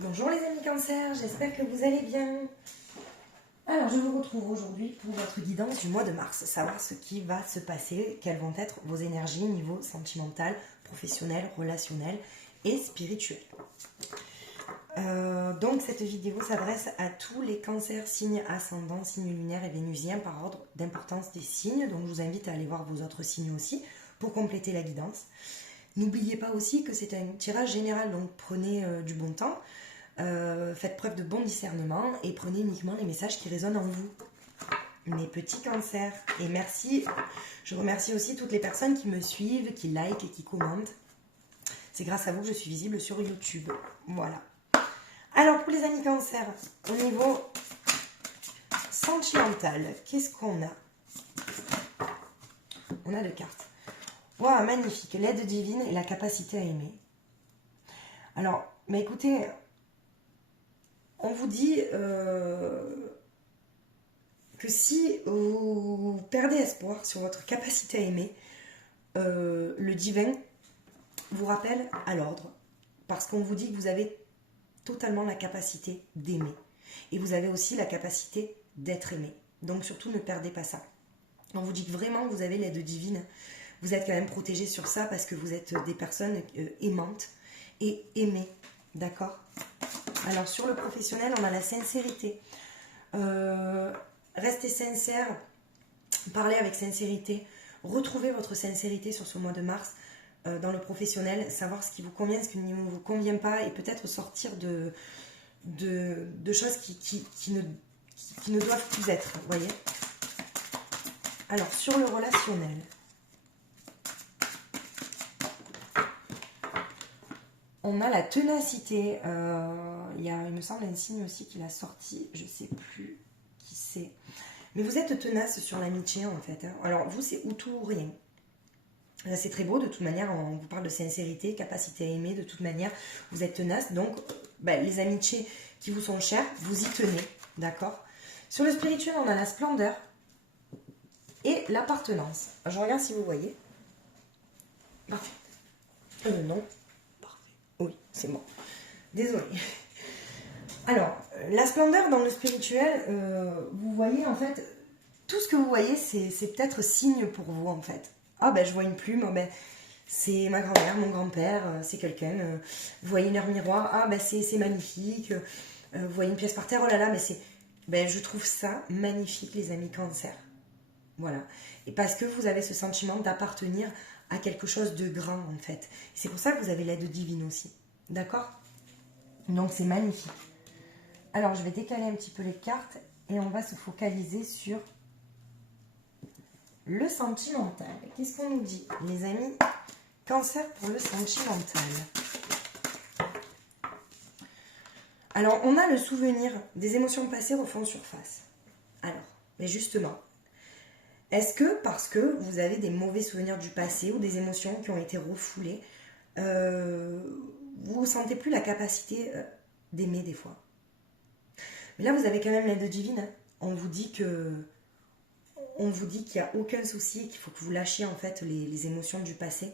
Bonjour les amis Cancer, j'espère que vous allez bien. Alors je vous retrouve aujourd'hui pour votre guidance du mois de mars, savoir ce qui va se passer, quelles vont être vos énergies niveau sentimental, professionnel, relationnel et spirituel. Donc cette vidéo s'adresse à tous les cancers, signes ascendants, signes lunaires et vénusiens par ordre d'importance des signes. Donc je vous invite à aller voir vos autres signes aussi pour compléter la guidance. N'oubliez pas aussi que c'est un tirage général, donc prenez du bon temps. Faites preuve de bon discernement et prenez uniquement les messages qui résonnent en vous, mes petits cancers. Et merci, je remercie aussi toutes les personnes qui me suivent, qui likent et qui commentent. C'est grâce à vous que je suis visible sur YouTube. Voilà. Alors pour les amis cancers, au niveau sentimental, qu'est-ce qu'on a? On a deux cartes. Waouh, magnifique, l'aide divine et la capacité à aimer. Alors, mais écoutez, on vous dit que si vous perdez espoir sur votre capacité à aimer, le divin vous rappelle à l'ordre. Parce qu'on vous dit que vous avez totalement la capacité d'aimer. Et vous avez aussi la capacité d'être aimé. Donc surtout ne perdez pas ça. On vous dit que vraiment vous avez l'aide divine. Vous êtes quand même protégé sur ça parce que vous êtes des personnes aimantes et aimées. D'accord ? Alors sur le professionnel, on a la sincérité. Restez sincère, parlez avec sincérité, retrouvez votre sincérité sur ce mois de mars dans le professionnel, savoir ce qui vous convient, ce qui ne vous convient pas et peut-être sortir de choses qui ne doivent plus être, vous voyez. Alors sur le relationnel, on a la ténacité. Il me semble, un signe aussi qu'il a sorti. Je ne sais plus qui c'est. Mais vous êtes tenace sur l'amitié, en fait. Alors, vous, c'est ou tout ou rien. C'est très beau, de toute manière. On vous parle de sincérité, capacité à aimer. De toute manière, vous êtes tenace. Donc, les amitiés qui vous sont chères, vous y tenez. D'accord? Sur le spirituel, on a la splendeur et l'appartenance. Je regarde si vous voyez. Parfait. Non. Oui, c'est bon. Désolée. Alors, la splendeur dans le spirituel, vous voyez en fait, tout ce que vous voyez, c'est peut-être signe pour vous en fait. Ah ben je vois une plume, oh, ben, c'est ma grand-mère, mon grand-père, c'est quelqu'un. Vous voyez leur miroir, ah ben c'est magnifique. Vous voyez une pièce par terre, oh là là, mais c'est... Ben je trouve ça magnifique les amis cancer. Voilà. Et parce que vous avez ce sentiment d'appartenir à quelque chose de grand en fait. C'est pour ça que vous avez l'aide divine aussi. D'accord? Donc c'est magnifique. Alors je vais décaler un petit peu les cartes et on va se focaliser sur le sentimental. Qu'est-ce qu'on nous dit, les amis Cancer pour le sentimental. Alors on a le souvenir des émotions passées refont surface. Alors, mais justement, est-ce que parce que vous avez des mauvais souvenirs du passé ou des émotions qui ont été refoulées, vous ne sentez plus la capacité d'aimer des fois? Mais là, vous avez quand même l'aide divine. Hein. On vous dit qu'il n'y a aucun souci et qu'il faut que vous lâchiez en fait les émotions du passé.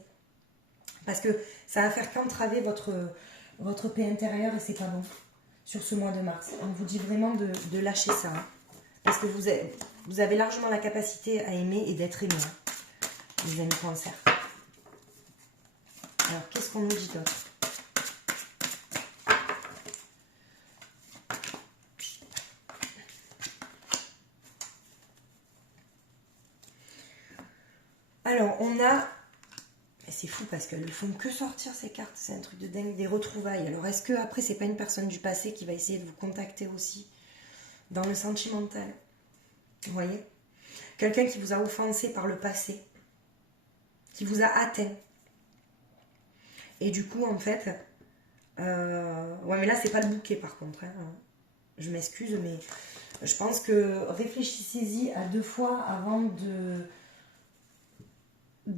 Parce que ça va faire qu'entraver votre paix intérieure et c'est pas bon sur ce mois de mars. On vous dit vraiment de lâcher ça. Hein. Parce que vous avez largement la capacité à aimer et d'être aimé. Hein, les amis cancer. Alors, qu'est-ce qu'on nous dit d'autre? Alors, on a... C'est fou parce qu'elles ne font que sortir ces cartes. C'est un truc de dingue, des retrouvailles. Alors, est-ce que après c'est pas une personne du passé qui va essayer de vous contacter aussi dans le sentimental? Vous voyez? Quelqu'un qui vous a offensé par le passé. Qui vous a atteint. Et du coup, en fait... Ouais, mais là, c'est pas le bouquet, par contre. Hein. Je m'excuse, mais je pense que réfléchissez-y à 2 fois avant de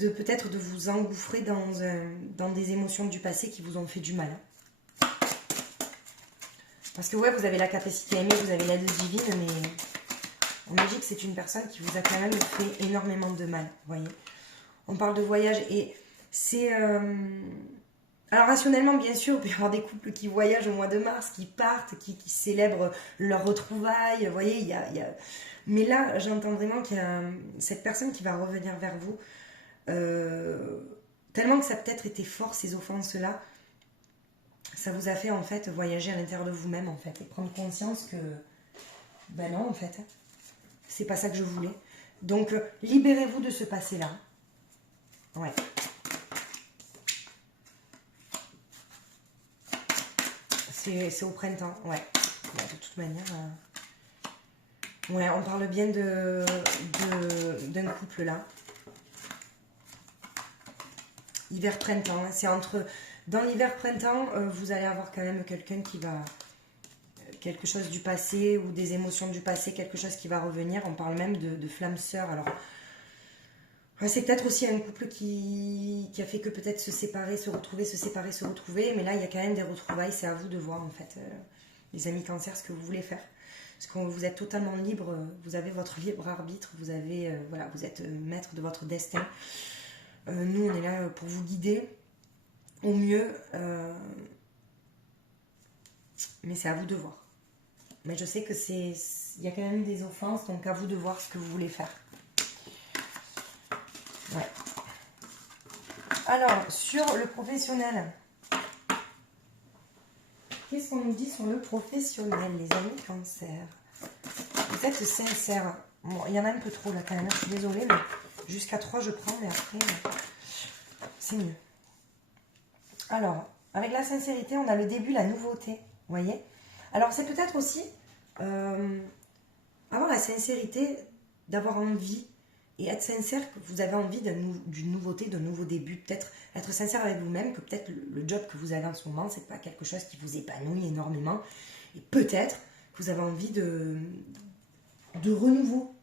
peut-être de vous engouffrer dans des émotions du passé qui vous ont fait du mal. Parce que ouais, vous avez la capacité à aimer, vous avez l'aide divine, mais on me dit que c'est une personne qui vous a quand même fait énormément de mal, vous voyez. On parle de voyage et c'est Alors rationnellement, bien sûr, il peut y avoir des couples qui voyagent au mois de mars, qui partent, qui célèbrent leur retrouvaille. Vous voyez, Mais là, j'entends vraiment qu'il y a cette personne qui va revenir vers vous. euh, Tellement que ça a peut-être été fort, ces offenses-là. Ça vous a fait, en fait, voyager à l'intérieur de vous-même, en fait. Et prendre conscience que... Ben non, en fait. C'est pas ça que je voulais. Donc, libérez-vous de ce passé-là. Ouais. C'est au printemps, ouais. De toute manière... Ouais, on parle bien d'un couple là. Hiver-printemps, hein. C'est entre... Dans l'hiver-printemps, vous allez avoir quand même quelqu'un qui va... Quelque chose du passé ou des émotions du passé, quelque chose qui va revenir. On parle même de flamme sœur. Alors, ouais, c'est peut-être aussi un couple qui a fait que peut-être se séparer, se retrouver, se séparer, se retrouver. Mais là, il y a quand même des retrouvailles. C'est à vous de voir, en fait, les amis cancer, ce que vous voulez faire. Parce que vous êtes totalement libre, vous avez votre libre arbitre, vous avez, voilà, vous êtes maître de votre destin. Nous, on est là pour vous guider au mieux, mais c'est à vous de voir. Mais je sais que il y a quand même eu des offenses, donc à vous de voir ce que vous voulez faire. Ouais. Alors, sur le professionnel, qu'est-ce qu'on nous dit sur le professionnel, les amis cancer? Vous êtes sincère. Bon, il y en a un peu trop là quand même, je suis désolée, mais jusqu'à 3 je prends, mais après, c'est mieux. Alors, avec la sincérité, on a le début, la nouveauté, vous voyez. Alors, c'est peut-être aussi avoir la sincérité, d'avoir envie et être sincère que vous avez envie d'une nouveauté, d'un nouveau début. Peut-être être sincère avec vous-même, que peut-être le job que vous avez en ce moment, c'est pas quelque chose qui vous épanouit énormément. Et peut-être que vous avez envie de renouveau,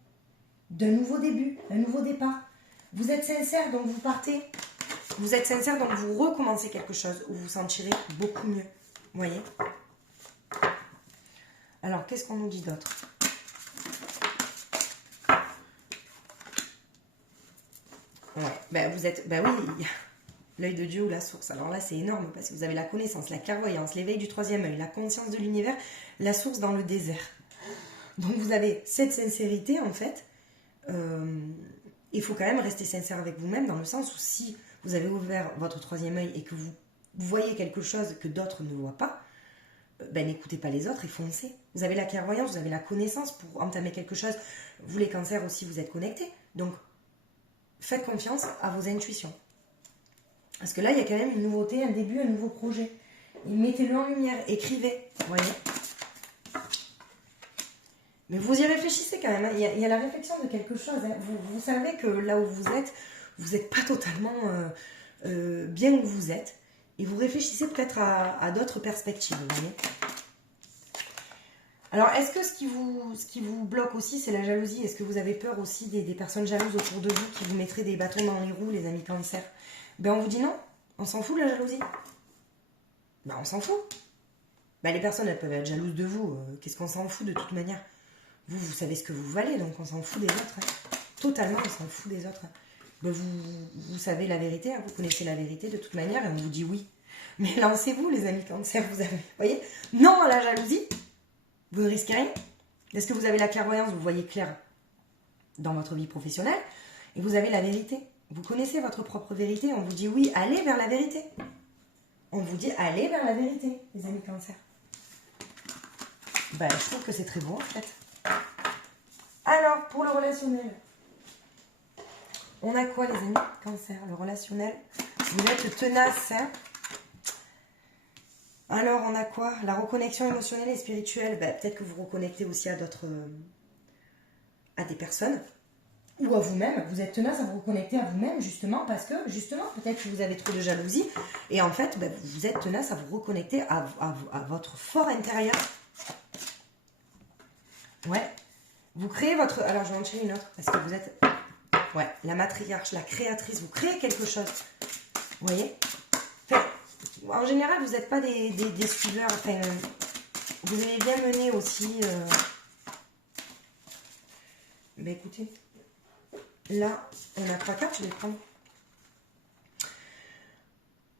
d'un nouveau début, d'un nouveau départ. Vous êtes sincère, donc vous partez. Vous êtes sincère, donc vous recommencez quelque chose où vous vous sentirez beaucoup mieux. Vous voyez? Alors, qu'est-ce qu'on nous dit d'autre? Ouais, ben vous êtes... Ben oui, l'œil de Dieu ou la source. Alors là, c'est énorme parce que vous avez la connaissance, la clairvoyance, l'éveil du troisième œil, la conscience de l'univers, la source dans le désert. Donc vous avez cette sincérité, en fait. Il faut quand même rester sincère avec vous-même dans le sens où si vous avez ouvert votre troisième œil et que vous voyez quelque chose que d'autres ne voient pas, ben n'écoutez pas les autres et foncez. Vous avez la clairvoyance, vous avez la connaissance pour entamer quelque chose. Vous les cancers aussi, vous êtes connectés. Donc faites confiance à vos intuitions. Parce que là, il y a quand même une nouveauté, un début, un nouveau projet. Et mettez-le en lumière, écrivez, vous voyez. Mais vous y réfléchissez quand même, hein. Il y a la réflexion de quelque chose. Hein. Vous savez que là où vous n'êtes pas totalement bien où vous êtes. Et vous réfléchissez peut-être à d'autres perspectives, vous voyez. Alors, est-ce que ce qui vous bloque aussi, c'est la jalousie? Est-ce que vous avez peur aussi des personnes jalouses autour de vous qui vous mettraient des bâtons dans les roues, les amis cancer? Ben, on vous dit non. On s'en fout de la jalousie. Ben, on s'en fout. Ben, les personnes, elles peuvent être jalouses de vous. Qu'est-ce qu'on s'en fout de toute manière? Vous savez ce que vous valez, donc on s'en fout des autres. Hein. Totalement, on s'en fout des autres. Ben, vous savez la vérité, hein, vous connaissez la vérité de toute manière et on vous dit oui. Mais lancez-vous, les amis cancer, vous voyez, non à la jalousie, vous ne risquez rien. Est-ce que vous avez la clairvoyance, vous voyez clair dans votre vie professionnelle et vous avez la vérité. Vous connaissez votre propre vérité, on vous dit oui, allez vers la vérité. On vous dit allez vers la vérité, les amis cancer. Ben, je trouve que c'est très beau en fait. Alors, pour le relationnel, on a quoi les amis cancer? Le relationnel, vous êtes tenace, hein? Alors, on a quoi? La reconnexion émotionnelle et spirituelle. Ben, peut-être que vous reconnectez aussi à d'autres... à des personnes. Ou à vous-même. Vous êtes tenace à vous reconnecter à vous-même, justement, parce que, justement, peut-être que vous avez trop de jalousie. Et en fait, ben, vous êtes tenace à vous reconnecter à votre fort intérieur. Ouais. Vous créez votre... Alors, je vais en tirer une autre, parce que vous êtes... Ouais, la matriarche, la créatrice. Vous créez quelque chose. Vous voyez? Enfin, en général, vous n'êtes pas des suiveurs. Enfin, vous allez bien mener aussi... Ben, écoutez... Là, on a 3 cartes, je vais prendre.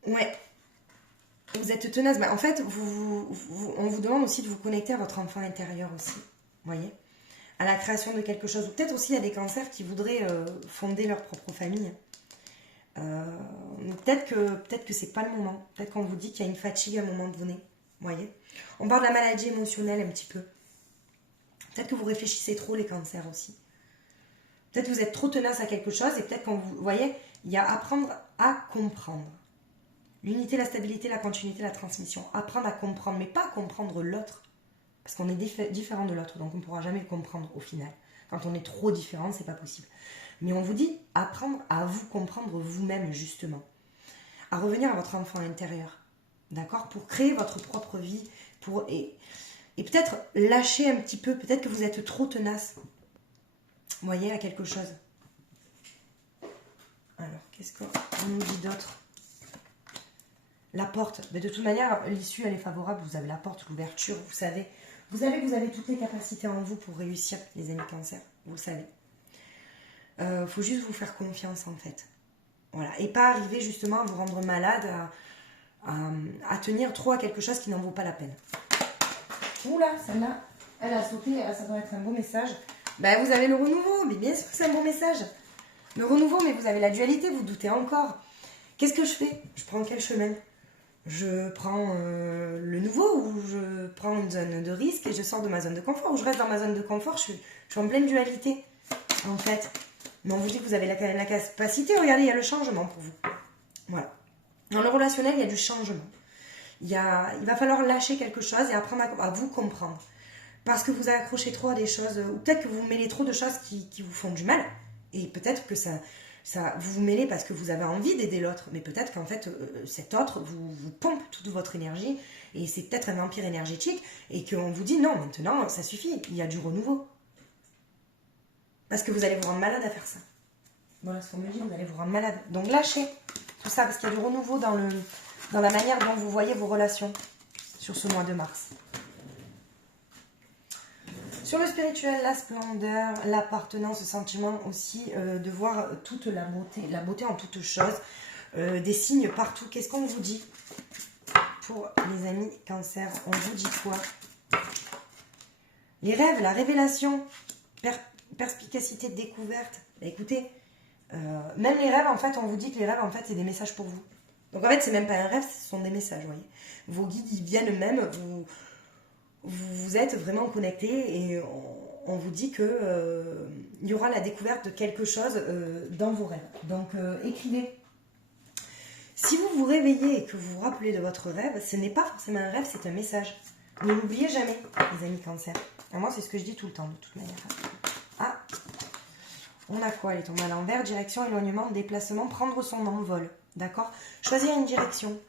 Ouais. Vous êtes tenace. En fait, on vous demande aussi de vous connecter à votre enfant intérieur aussi. Vous voyez, à la création de quelque chose. Ou peut-être aussi il y a des cancers qui voudraient fonder leur propre famille. Peut-être que c'est pas le moment. Peut-être qu'on vous dit qu'il y a une fatigue à un moment donné. Vous voyez, on parle de la maladie émotionnelle un petit peu. Peut-être que vous réfléchissez trop les cancers aussi. Peut-être que vous êtes trop tenace à quelque chose et peut-être qu'on vous voyez, il y a apprendre à comprendre. L'unité, la stabilité, la continuité, la transmission. Apprendre à comprendre, mais pas à comprendre l'autre. Parce qu'on est différent de l'autre, donc on ne pourra jamais le comprendre au final. Quand on est trop différent, c'est pas possible. Mais on vous dit apprendre à vous comprendre vous-même, justement. À revenir à votre enfant intérieur. D'accord? Pour créer votre propre vie. Et peut-être lâcher un petit peu. Peut-être que vous êtes trop tenace. Vous voyez, à quelque chose. Alors, qu'est-ce qu'on nous dit d'autre? La porte. Mais de toute manière, l'issue, elle est favorable. Vous avez la porte, l'ouverture, vous savez. Vous avez toutes les capacités en vous pour réussir, les amis cancer. Vous le savez. Faut juste vous faire confiance, en fait. Voilà. Et pas arriver, justement, à vous rendre malade, à tenir trop à quelque chose qui n'en vaut pas la peine. Oula, celle-là, elle a sauté. Ça doit être un beau message. Ben, vous avez le renouveau. Mais bien sûr que c'est un beau message. Le renouveau, mais vous avez la dualité, vous doutez encore. Qu'est-ce que je fais? Je prends quel chemin? Je prends le nouveau ou je prends une zone de risque et je sors de ma zone de confort ou je reste dans ma zone de confort, je suis en pleine dualité en fait. Mais on vous dit que vous avez la capacité, regardez, il y a le changement pour vous. Voilà. Dans le relationnel, il y a du changement. Il va falloir lâcher quelque chose et apprendre à vous comprendre. Parce que vous accrochez trop à des choses, ou peut-être que vous mêlez trop de choses qui vous font du mal. Et peut-être que vous vous mêlez parce que vous avez envie d'aider l'autre, mais peut-être qu'en fait, cet autre vous pompe toute votre énergie, et c'est peut-être un vampire énergétique, et qu'on vous dit non, maintenant, ça suffit, il y a du renouveau. Parce que vous allez vous rendre malade à faire ça. Voilà ce qu'on me dit, vous allez vous rendre malade. Donc lâchez tout ça, parce qu'il y a du renouveau dans la manière dont vous voyez vos relations sur ce mois de mars. Sur le spirituel, la splendeur, l'appartenance, le sentiment aussi de voir toute la beauté en toutes choses, des signes partout. Qu'est-ce qu'on vous dit pour les amis cancer? On vous dit quoi? Les rêves, la révélation, perspicacité, découverte. Bah, écoutez, même les rêves, en fait, on vous dit que les rêves, en fait, c'est des messages pour vous. Donc en fait, c'est même pas un rêve, ce sont des messages, vous voyez. Vos guides, ils viennent même vous êtes vraiment connecté et on vous dit que il y aura la découverte de quelque chose dans vos rêves. Donc écrivez. Si vous vous réveillez et que vous vous rappelez de votre rêve, ce n'est pas forcément un rêve, c'est un message. Ne l'oubliez jamais, les amis cancer. Et moi, c'est ce que je dis tout le temps, de toute manière. Ah, on a quoi? Elle est tombée à l'envers. Direction, éloignement, déplacement, prendre son envol. D'accord? Choisir une direction.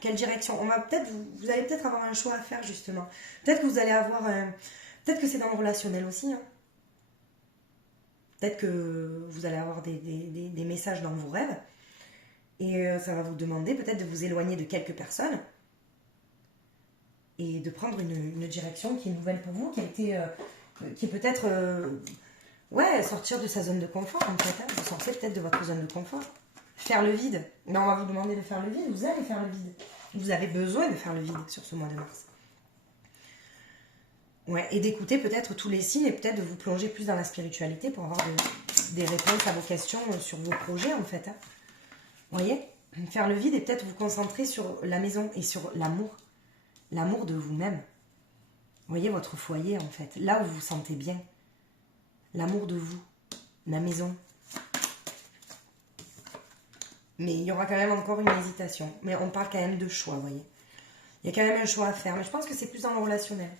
Quelle direction? Vous allez peut-être avoir un choix à faire, justement. Peut-être que vous allez avoir peut-être que c'est dans le relationnel aussi. Hein. Peut-être que vous allez avoir des messages dans vos rêves. Et ça va vous demander peut-être de vous éloigner de quelques personnes. Et de prendre une direction qui est nouvelle pour vous, qui est peut-être... sortir de sa zone de confort, en fait. Hein. Vous sortez peut-être de votre zone de confort. Faire le vide. Mais on va vous demander de faire le vide. Vous allez faire le vide. Vous avez besoin de faire le vide sur ce mois de mars. Ouais, et d'écouter peut-être tous les signes et peut-être de vous plonger plus dans la spiritualité pour avoir des réponses à vos questions sur vos projets, en fait. Hein. Vous voyez? Faire le vide et peut-être vous concentrer sur la maison et sur l'amour. L'amour de vous-même. Vous voyez, votre foyer, en fait. Là où vous vous sentez bien. L'amour de vous. La maison. Mais il y aura quand même encore une hésitation. Mais on parle quand même de choix, vous voyez. Il y a quand même un choix à faire. Mais je pense que c'est plus dans le relationnel.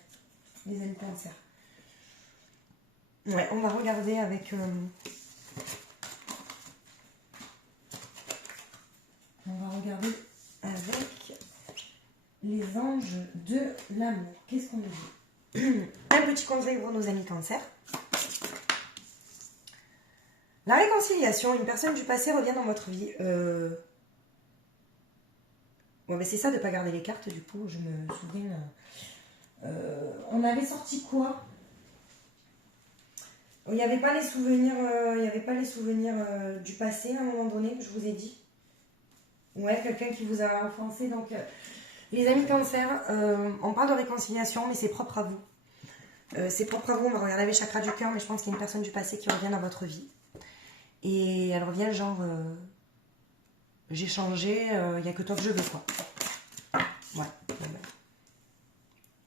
Les amis cancer. Ouais, on va regarder avec... On va regarder avec les anges de l'amour. Qu'est-ce qu'on nous dit? Un petit conseil pour nos amis cancer. La réconciliation, une personne du passé revient dans votre vie. Bon, mais c'est ça de ne pas garder les cartes, du coup, je me souviens. On avait sorti quoi? Il n'y avait pas les souvenirs, du passé à un moment donné, que je vous ai dit. Ouais, quelqu'un qui vous a offensé. Donc, les amis cancer, on parle de réconciliation, mais c'est propre à vous. C'est propre à vous, on va regarder les chakras du cœur, mais je pense qu'il y a une personne du passé qui revient dans votre vie. Et elle revient genre, j'ai changé, il n'y a que toi que je veux, quoi. Ouais.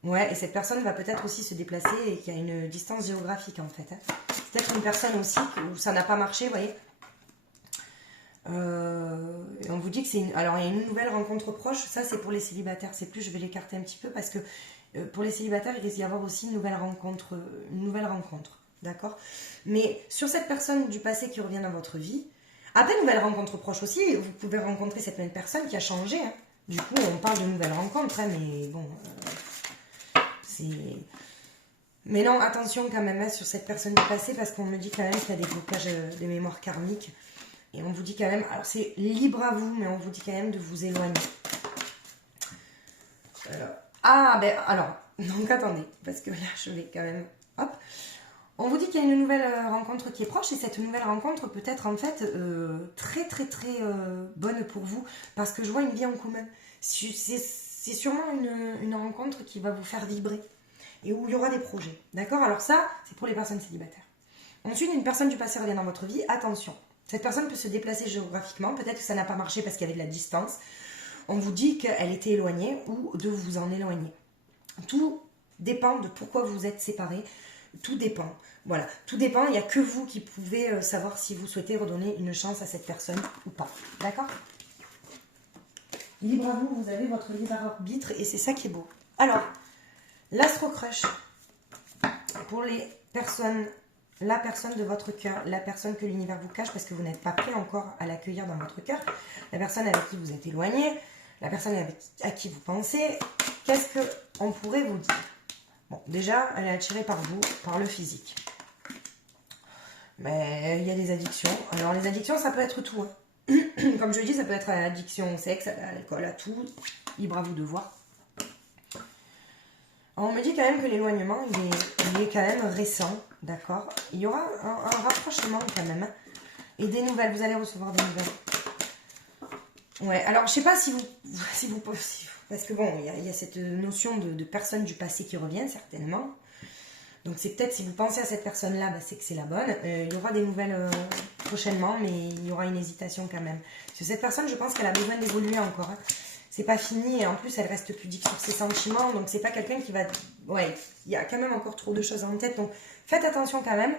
Ouais, et cette personne va peut-être aussi se déplacer et qu'il y a une distance géographique, en fait. Hein. Peut-être une personne aussi où ça n'a pas marché, vous voyez. Et on vous dit que c'est une... Alors, il y a une nouvelle rencontre proche. Ça, c'est pour les célibataires. C'est plus, je vais l'écarter un petit peu parce que pour les célibataires, il risque d'y avoir aussi une nouvelle rencontre. D'accord. Mais sur cette personne du passé qui revient dans votre vie, après nouvelle rencontre proche aussi, vous pouvez rencontrer cette même personne qui a changé. Hein. Du coup, on parle de nouvelles rencontres, hein, mais bon, c'est... Mais non, attention quand même hein, sur cette personne du passé parce qu'on me dit quand même qu'il y a des blocages de mémoire karmique. Et on vous dit quand même, alors c'est libre à vous, mais on vous dit quand même de vous éloigner. Ah, ben alors, donc attendez, parce que là je vais quand même, hop. On vous dit qu'il y a une nouvelle rencontre qui est proche et cette nouvelle rencontre peut être en fait très bonne pour vous parce que je vois une vie en commun. C'est sûrement une rencontre qui va vous faire vibrer et où il y aura des projets. D'accord. Alors ça, c'est pour les personnes célibataires. Ensuite, une personne du passé revient dans votre vie. Attention, cette personne peut se déplacer géographiquement. Peut-être que ça n'a pas marché parce qu'il y avait de la distance. On vous dit qu'elle était éloignée ou de vous en éloigner. Tout dépend de pourquoi vous êtes séparés. Tout dépend. Voilà, tout dépend. Il n'y a que vous qui pouvez savoir si vous souhaitez redonner une chance à cette personne ou pas. D'accord? Libre à vous, vous avez votre libre arbitre et c'est ça qui est beau. Alors, l'Astro Crush, pour les personnes, la personne de votre cœur, la personne que l'univers vous cache parce que vous n'êtes pas prêt encore à l'accueillir dans votre cœur, la personne avec qui vous êtes éloigné, la personne à qui vous pensez, qu'est-ce qu'on pourrait vous dire? Bon, déjà, elle est attirée par vous, par le physique. Mais il y a des addictions. Alors, les addictions, ça peut être tout. Hein. Comme je dis, ça peut être addiction au sexe, à l'alcool, à tout. Libre à vous de voir. Alors, on me dit quand même que l'éloignement, il est quand même récent. D'accord. Il y aura un rapprochement quand même. Hein. Et des nouvelles. Vous allez recevoir des nouvelles. Ouais, alors je sais pas si vous parce que bon, il y a cette notion de personne du passé qui revient, certainement. Donc c'est peut-être, si vous pensez à cette personne-là, bah, c'est que c'est la bonne. Il y aura des nouvelles prochainement, mais il y aura une hésitation quand même. Parce que cette personne, je pense qu'elle a besoin d'évoluer encore. Hein. C'est pas fini, et en plus, elle reste pudique sur ses sentiments, donc c'est pas quelqu'un qui va... Ouais, il y a quand même encore trop de choses en tête, donc faites attention quand même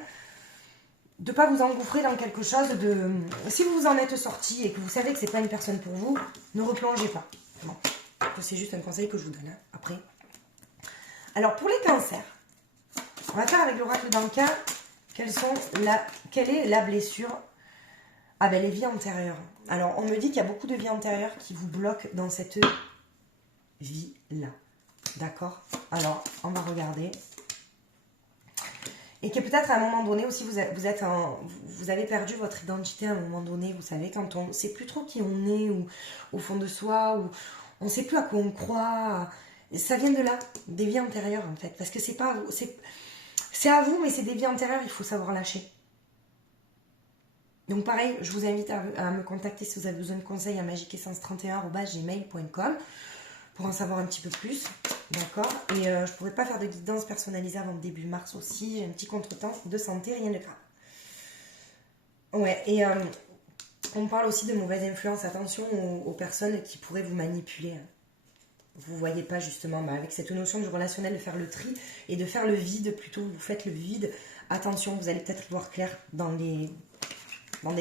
de ne pas vous engouffrer dans quelque chose de... Si vous vous en êtes sorti et que vous savez que c'est pas une personne pour vous, ne replongez pas. Bon. C'est juste un conseil que je vous donne. Hein. Après. Alors, pour les cancers, on va faire avec l'oracle d'Anka, quelle est la blessure? Ah ben, les vies antérieures. Alors, on me dit qu'il y a beaucoup de vies antérieures qui vous bloquent dans cette vie-là. D'accord? Alors, on va regarder. Et que peut-être à un moment donné aussi, vous avez perdu votre identité à un moment donné. Vous savez, quand on ne sait plus trop qui on est, ou au fond de soi, ou on ne sait plus à quoi on croit. Ça vient de là, des vies antérieures en fait. Parce que c'est pas... C'est à vous, mais c'est des vies antérieures, il faut savoir lâcher. Donc pareil, je vous invite à me contacter si vous avez besoin de conseils à magiqueessence31@gmail.com pour en savoir un petit peu plus. D'accord. Et je ne pourrais pas faire de guidance personnalisée avant début mars aussi. J'ai un petit contretemps de santé, rien de grave. Ouais, et on parle aussi de mauvaise influence. Attention aux personnes qui pourraient vous manipuler. Vous ne voyez pas justement, avec cette notion du relationnel, de faire le tri et de faire le vide. Plutôt, vous faites le vide. Attention, vous allez peut-être y voir clair dans des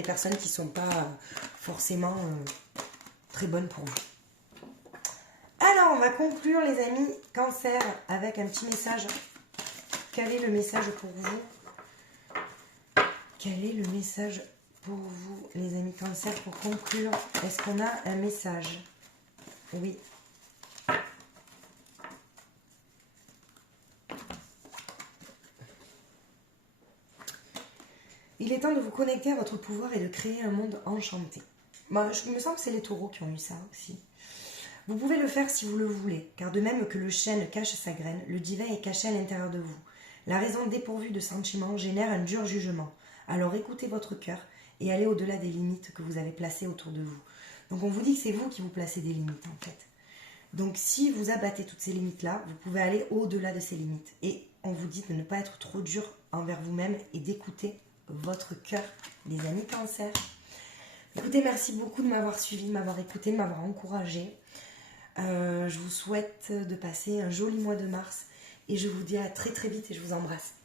personnes qui ne sont pas forcément très bonnes pour vous. Alors, on va conclure, les amis cancer, avec un petit message. Quel est le message pour vous? Quel est le message pour vous, les amis cancer, pour conclure? Est-ce qu'on a un message? Oui. Il est temps de vous connecter à votre pouvoir et de créer un monde enchanté. Moi, je me sens que c'est les taureaux qui ont eu ça aussi. Vous pouvez le faire si vous le voulez, car de même que le chêne cache sa graine, le divin est caché à l'intérieur de vous. La raison dépourvue de sentiments génère un dur jugement. Alors écoutez votre cœur et allez au-delà des limites que vous avez placées autour de vous. Donc on vous dit que c'est vous qui vous placez des limites en fait. Donc si vous abattez toutes ces limites-là, vous pouvez aller au-delà de ces limites. Et on vous dit de ne pas être trop dur envers vous-même et d'écouter votre cœur, les amis Cancer. Écoutez, merci beaucoup de m'avoir suivi, de m'avoir écouté, de m'avoir encouragé. Je vous souhaite de passer un joli mois de mars et je vous dis à très très vite et je vous embrasse.